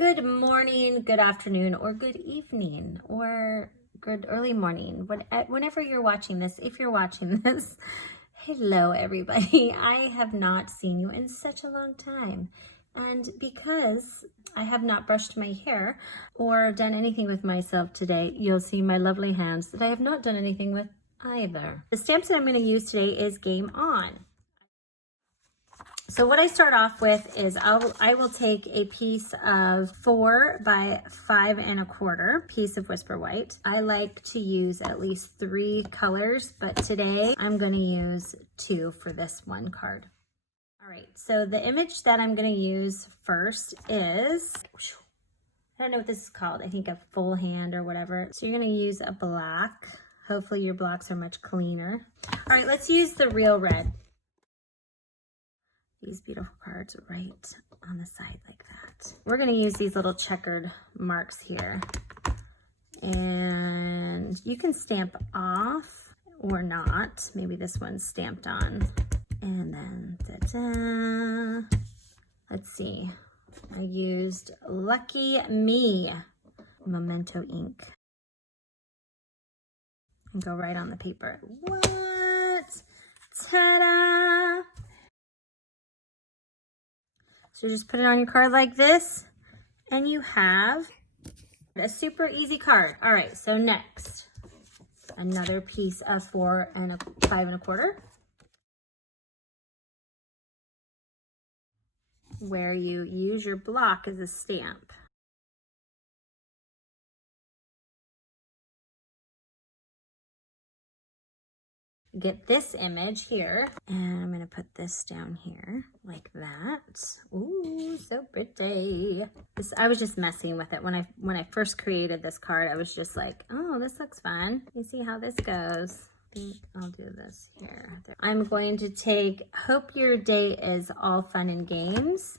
Good morning, good afternoon, or good evening, or good early morning, whenever you're watching this. If you're watching this, hello everybody. I have not seen you in such a long time. And because I have not brushed my hair or done anything with myself today, you'll see my lovely hands that I have not done anything with either. The stamps that I'm going to use today is Game On. So what I start off with is I will take a piece of 4 by 5 1/4 piece of Whisper White. I like to use at least 3 colors, but today I'm going to use 2 for this one card. All right, so the image that I'm going to use first is, I don't know what this is called. I think a full hand or whatever. So you're going to use a black. Hopefully your blocks are much cleaner. All right, let's use the real red. These beautiful cards right on the side like that. We're going to use these little checkered marks here. And you can stamp off or not. Maybe this one's stamped on. And then, ta-da. Let's see. I used Lucky Me Memento ink. And go right on the paper. What? Ta-da! So just put it on your card like this, and you have a super easy card. All right, so next, another piece of 4 and 5 1/4, where you use your block as a stamp. Get this image here, and I'm going to put this down here like that. Ooh, so pretty. I was just messing with it when I first created this card. I was just like, oh, this looks fun. You see how this goes. I think I'll do this here. I'm going to take Hope Your Day Is All Fun and Games.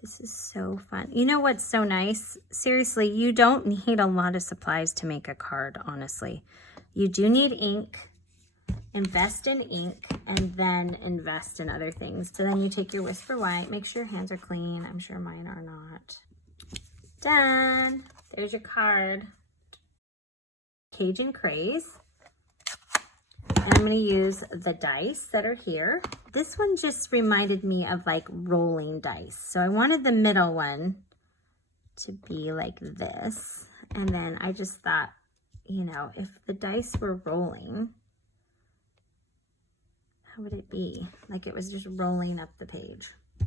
This is so fun. You know what's so nice? Seriously, you don't need a lot of supplies to make a card, honestly. You do need ink. Invest in ink, and then invest in other things. So then you take your Whisper White, make sure your hands are clean. I'm sure mine are not. Done. There's your card. Cajun Craze. And I'm going to use the dice that are here. This one just reminded me of like rolling dice. So I wanted the middle one to be like this. And then I just thought, you know, if the dice were rolling, how would it be? Like it was just rolling up the page. It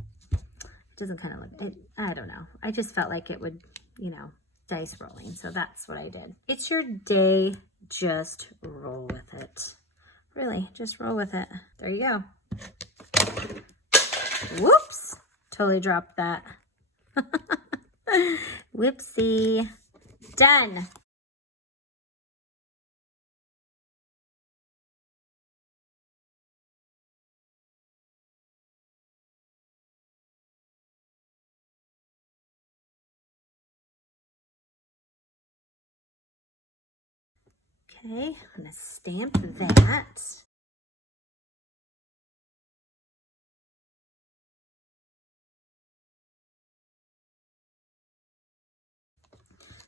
doesn't kind of look, I don't know. I just felt like it would, you know, dice rolling. So that's what I did. It's your day. Just roll with it. Really, just roll with it. There you go. Whoops. Totally dropped that. Whoopsie. Done. Okay, I'm going to stamp that.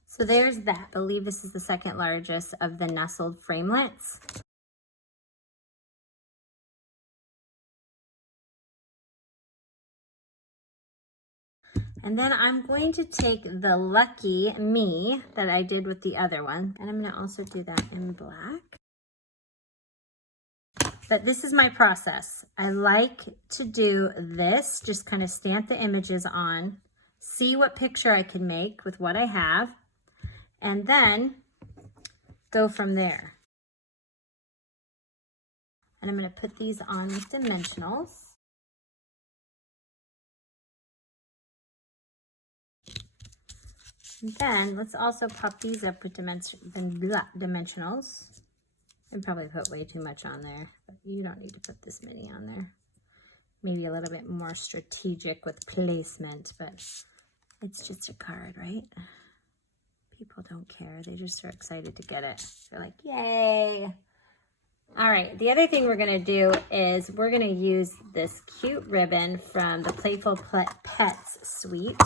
So there's that. I believe this is the second largest of the nestled framelits. And then I'm going to take the Lucky Me that I did with the other one, and I'm going to also do that in black. But this is my process. I like to do this, just kind of stamp the images on, see what picture I can make with what I have, and then go from there. And I'm going to put these on with dimensionals. And then let's also pop these up with dimensionals. I probably put way too much on there, but you don't need to put this many on there. Maybe a little bit more strategic with placement, but it's just a card, right? People don't care. They just are excited to get it. They're like, yay. All right, the other thing we're gonna do is we're gonna use this cute ribbon from the Playful Pets suite.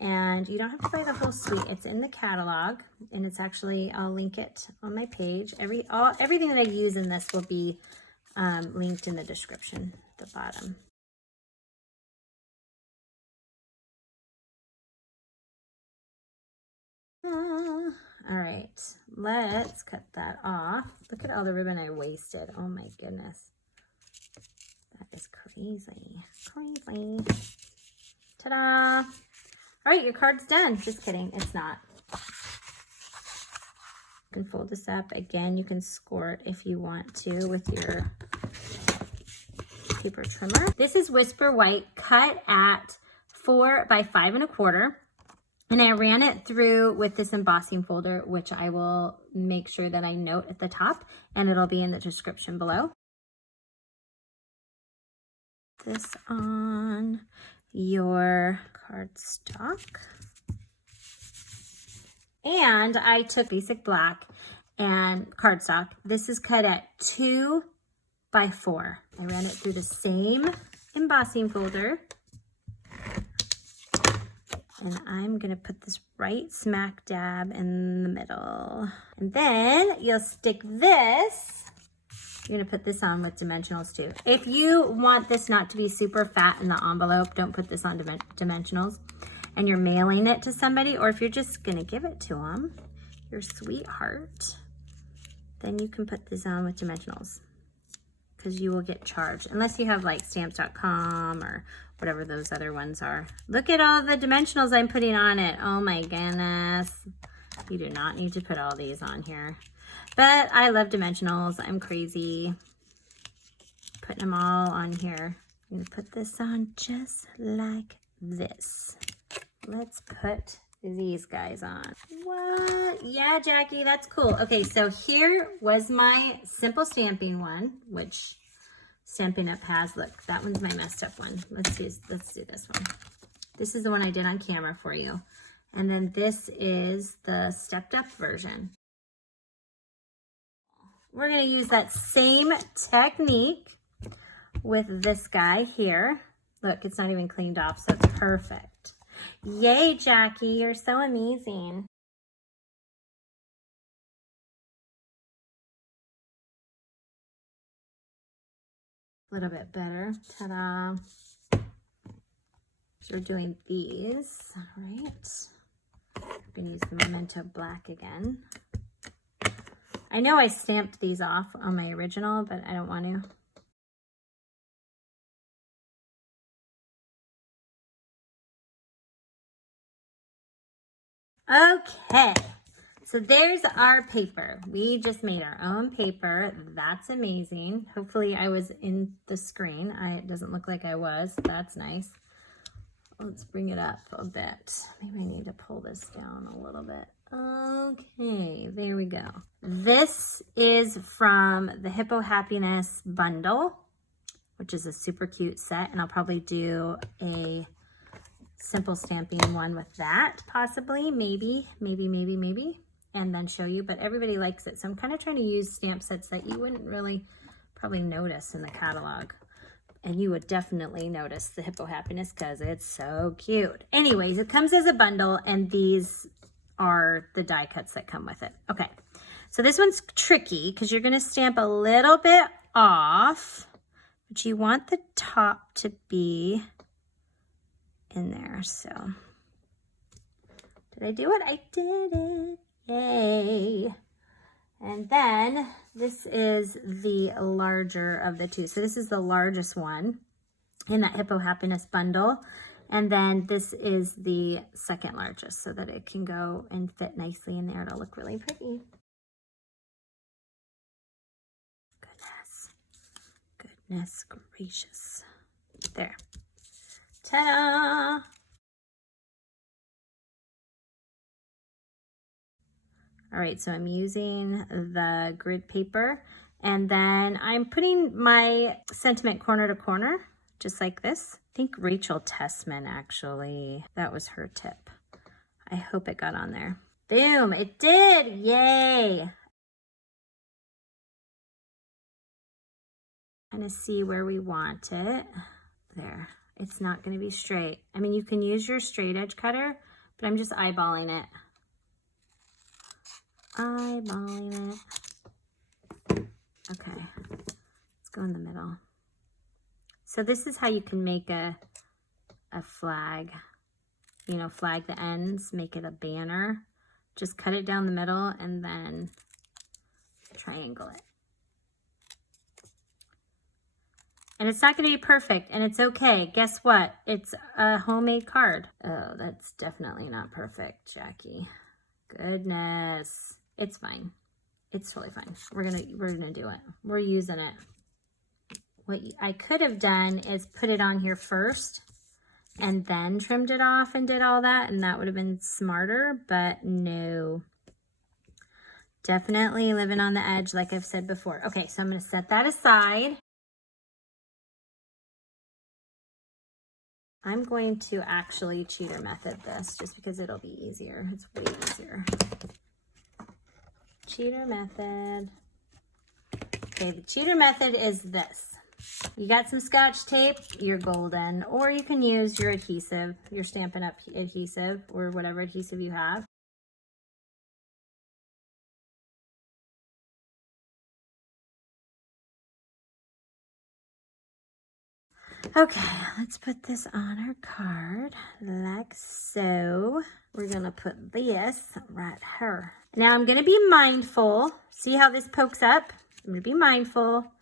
And you don't have to buy the whole suite. It's in the catalog, and it's actually, I'll link it on my page. Everything that I use in this will be linked in the description at the bottom. All right, let's cut that off. Look at all the ribbon I wasted. Oh my goodness. That is crazy, crazy. Ta-da. All right, your card's done. Just kidding, it's not. You can fold this up. Again, you can score it if you want to with your paper trimmer. This is Whisper White cut at 4 by 5 1/4. And I ran it through with this embossing folder, which I will make sure that I note at the top, and it'll be in the description below. This on your cardstock. And I took basic black and cardstock. This is cut at 2 by 4. I ran it through the same embossing folder. And I'm gonna put this right smack dab in the middle. And then you'll stick this, you're gonna put this on with dimensionals too. If you want this not to be super fat in the envelope, don't put this on dimensionals. And you're mailing it to somebody, or if you're just gonna give it to them, your sweetheart, then you can put this on with dimensionals, because you will get charged, unless you have like stamps.com or whatever those other ones are. Look at all the dimensionals I'm putting on it. Oh my goodness. You do not need to put all these on here. But I love dimensionals. I'm crazy. Putting them all on here. I'm gonna put this on just like this. Let's put these guys on. What? Yeah, Jackie, that's cool. Okay, so here was my simple stamping one, which stampin'Up has. Look, that one's my messed up one. Let's do this one. This is the one I did on camera for you. And then this is the stepped up version. We're gonna use that same technique with this guy here. Look, it's not even cleaned off, so it's perfect. Yay, Jackie, you're so amazing. A little bit better. Ta-da. So we're doing these, all right. I'm gonna use the Memento Black again. I know I stamped these off on my original, but I don't want to. Okay, so there's our paper. We just made our own paper. That's amazing. Hopefully I was in the screen. It doesn't look like I was. That's nice. Let's bring it up a bit. Maybe I need to pull this down a little bit. Okay, there we go. This is from the Hippo Happiness bundle, which is a super cute set, and I'll probably do a simple stamping one with that, possibly, maybe, and then show you, but everybody likes it. So I'm kind of trying to use stamp sets that you wouldn't really probably notice in the catalog. And you would definitely notice the Hippo Happiness because it's so cute. Anyways, it comes as a bundle, and these are the die cuts that come with it. Okay, so this one's tricky because you're gonna stamp a little bit off, but you want the top to be in there. So did I do it? I did it. Yay. And then this is the larger of the two. So this is the largest one in that Hippo Happiness bundle. And then this is the second largest, so that it can go and fit nicely in there. It'll look really pretty. Goodness gracious. There. Ta-da! All right, so I'm using the grid paper, and then I'm putting my sentiment corner to corner, just like this. I think Rachel Tessman, actually, that was her tip. I hope it got on there. Boom, it did, yay! Kind of see where we want it. There, it's not gonna be straight. I mean, you can use your straight edge cutter, but I'm just eyeballing it. Eyeballing it. Okay, let's go in the middle. So this is how you can make a flag, you know, flag the ends, make it a banner. Just cut it down the middle and then triangle it. And it's not going to be perfect, and it's okay. Guess what? It's a homemade card. Oh, that's definitely not perfect, Jackie. Goodness. It's fine. It's totally fine. We're gonna do it. We're using it. What I could have done is put it on here first and then trimmed it off and did all that, and that would have been smarter, but no. Definitely living on the edge, like I've said before. Okay, so I'm gonna set that aside. I'm going to actually cheater method this just because it'll be easier. It's way easier. Cheater method. Okay, the cheater method is this. You got some Scotch tape, you're golden. Or you can use your adhesive, your Stampin' Up adhesive, or whatever adhesive you have. Okay, let's put this on our card like so. We're gonna put this right here. Now I'm gonna be mindful. See how this pokes up? I'm gonna be mindful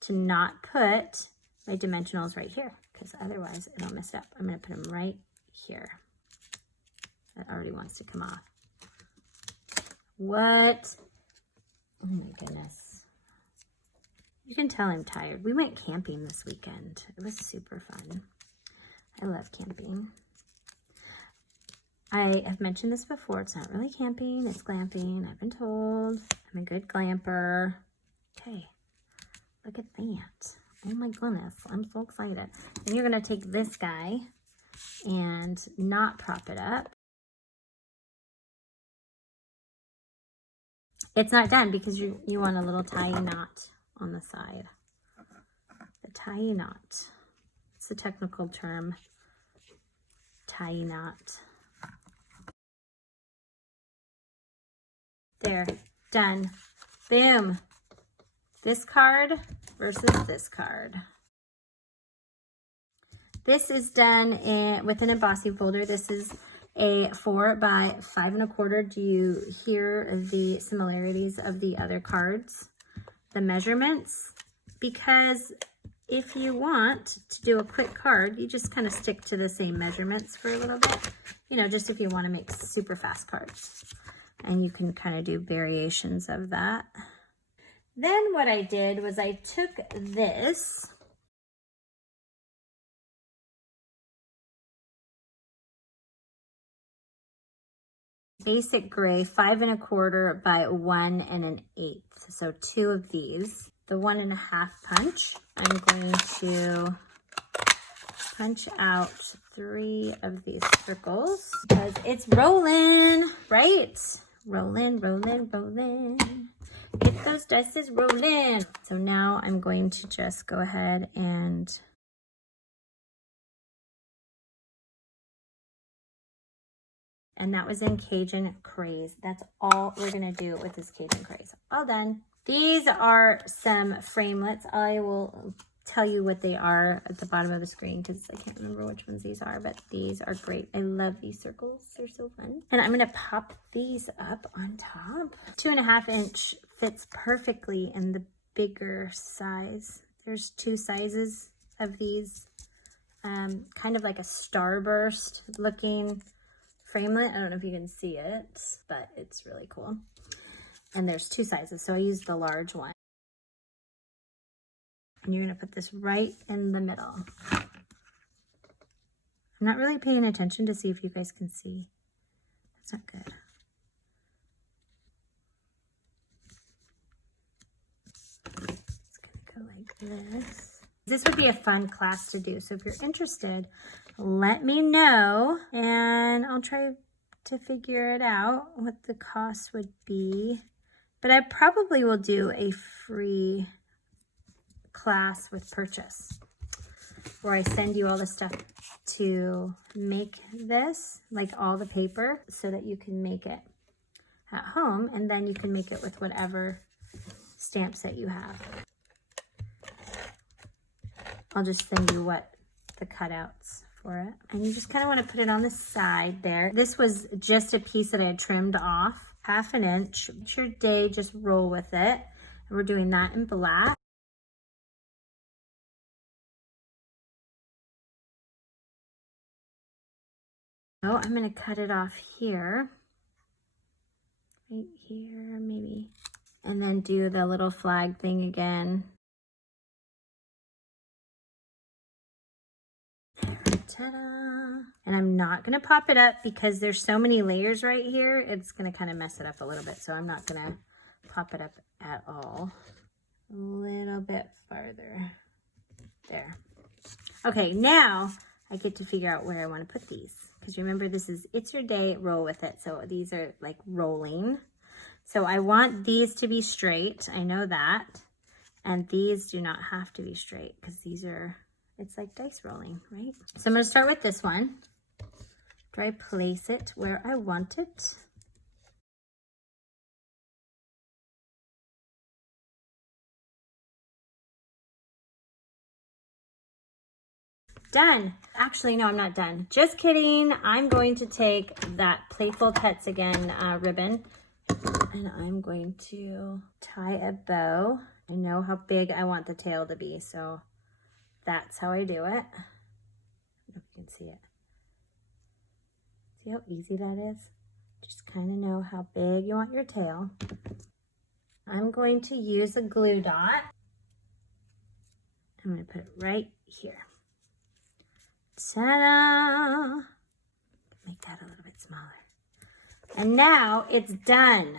to not put my dimensionals right here because otherwise it'll mess up. I'm gonna put them right here. That already wants to come off. What? Oh my goodness. You can tell I'm tired. We went camping this weekend. It was super fun. I love camping. I have mentioned this before. It's not really camping. It's glamping. I've been told. I'm a good glamper. Okay. Look at that. Oh my goodness. I'm so excited. And you're going to take this guy and not prop it up. It's not done because you want a little tie knot on the side. The tie knot. It's the technical term. Tie knot. There. Done. Boom. This card versus this card. This is done with an embossing folder. This is a 4 by 5 1/4. Do you hear the similarities of the other cards? The measurements, because if you want to do a quick card, you just kind of stick to the same measurements for a little bit, you know, just if you want to make super fast cards, and you can kind of do variations of that. Then what I did was I took this basic gray 5 1/4 by 1 1/8. So 2 of these. The 1 1/2 punch. I'm going to punch out 3 of these circles because it's rolling, right? Rolling, rolling, rolling. Get those dices rolling. So now I'm going to just go ahead and that was in Cajun Craze. That's all we're gonna do with this Cajun Craze. All done. These are some framelits. I will tell you what they are at the bottom of the screen because I can't remember which ones these are, but these are great. I love these circles. They're so fun. And I'm gonna pop these up on top. 2 1/2 inch fits perfectly in the bigger size. There's 2 sizes of these, kind of like a starburst looking framelit. I don't know if you can see it, but it's really cool. And there's 2 sizes, so I used the large one. And you're gonna put this right in the middle. I'm not really paying attention to see if you guys can see. That's not good. It's gonna go like this. This would be a fun class to do, so if you're interested, let me know, and I'll try to figure it out, what the cost would be. But I probably will do a free class with purchase. before I send you all the stuff to make this, like all the paper, so that you can make it at home, and then you can make it with whatever stamp set you have. I'll just send you what the cutouts for it. And you just kind of want to put it on the side there. This was just a piece that I had trimmed off, 1/2 inch. It's your day, just roll with it. And we're doing that in black. Oh, I'm going to cut it off here. Right here, maybe. And then do the little flag thing again. Ta-da! And I'm not going to pop it up because there's so many layers right here. It's going to kind of mess it up a little bit. So I'm not going to pop it up at all. A little bit farther. There. Okay, now I get to figure out where I want to put these. Because remember, this is It's Your Day, roll with it. So these are like rolling. So I want these to be straight. I know that. And these do not have to be straight because these are, it's like dice rolling, right? So I'm going to start with this one. Do I place it where I want it? Done. Actually, no, I'm not done. Just kidding. I'm going to take that Playful Pets Again ribbon, and I'm going to tie a bow. I know how big I want the tail to be, so that's how I do it. I don't know if you can see it. See how easy that is? Just kind of know how big you want your tail. I'm going to use a glue dot. I'm going to put it right here. Ta-da! Make that a little bit smaller. And now it's done.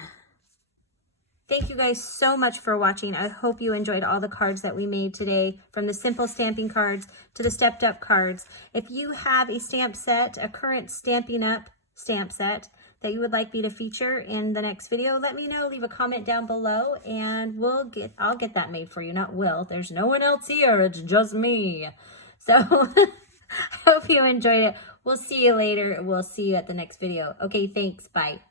Thank you guys so much for watching. I hope you enjoyed all the cards that we made today, from the simple stamping cards to the stepped up cards. If you have a stamp set, a current Stampin' Up stamp set that you would like me to feature in the next video, let me know. Leave a comment down below and I'll get that made for you. Not will. There's no one else here. It's just me. So I hope you enjoyed it. We'll see you later. We'll see you at the next video. Okay, thanks. Bye.